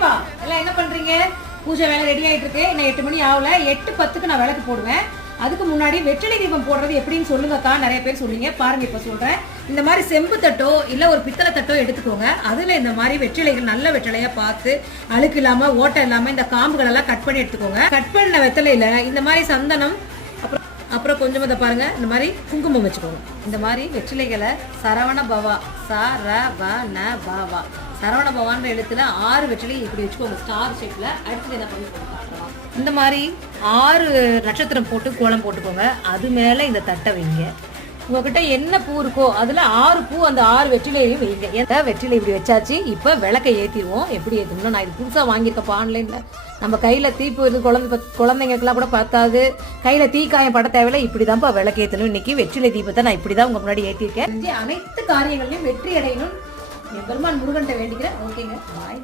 பெரியப்பா எல்லாம் என்ன பண்றீங்க? பூஜை வேலை ரெடி ஆயிட்டு இருக்கு. இன்னும் 8 மணி ஆகல. 8:10க்கு நான் விளக்கு போடுவேன். அதுக்கு முன்னாடி வெற்றிலை தீபம் போடுறது எப்படின்னு சொல்லுங்கக்கா. நிறைய பேர் சொல்றீங்க. பாருங்க, இப்ப சொல்றேன். இந்த மாதிரி செம்பு தட்டோ இல்ல ஒரு பித்தளை தட்டோ எடுத்துக்கோங்க. அதுல இந்த மாதிரி வெற்றிலைகள் நல்ல வெற்றிலையா பார்த்து அழுக்கு இல்லாம ஓட்டை இல்லாம இந்த காம்புகள் எல்லாம் கட் பண்ணி எடுத்துக்கோங்க. கட் பண்ண வெத்தலையில இந்த மாதிரி சந்தனம், அப்புறம் கொஞ்சம் இதை பாருங்க, இந்த மாதிரி குங்குமம் வச்சுக்கோங்க. இந்த மாதிரி வெற்றிலைகளை சரவண பவா சரவண சரவண பவான்ற எழுத்துல 6 வெற்றிலை இப்படி வச்சுக்கோங்க, ஸ்டார் ஷேப்ல. அடுத்தது என்ன பண்ணி இந்த மாதிரி 6 நட்சத்திரம் போட்டு கோலம் போட்டுக்கோங்க. அது மேல இந்த தட்டை வைங்க. உங்ககிட்ட என்ன பூ இருக்கோ அதுல 6 பூ, அந்த 6 வெற்றிலையும் வைங்க. ஏன்னா வெற்றிலை இப்படி வச்சாச்சு. இப்ப விளக்கை ஏத்திடுவோம். எப்படி ஏற்றணும்னா, நான் இது புதுசா வாங்கியிருக்கப்பா ஆன்லைன்ல. நம்ம கையில தீ போயிருது, குழந்தைங்களுக்குலாம் கூட பார்த்தாது கையில தீக்காயம் பட தேவையில்லை. இப்படிதான்ப்பா விளக்கு ஏற்றணும். இன்னைக்கு வெற்றிலை தீபத்தை நான் இப்படிதான் உங்க முன்னாடி ஏற்றிருக்கேன். அனைத்து காரியங்களையும் வெற்றி அடையணும் பெருமான் முருகன்ட்ட வேண்டிக்கிறேன். ஓகேங்க, பாய்.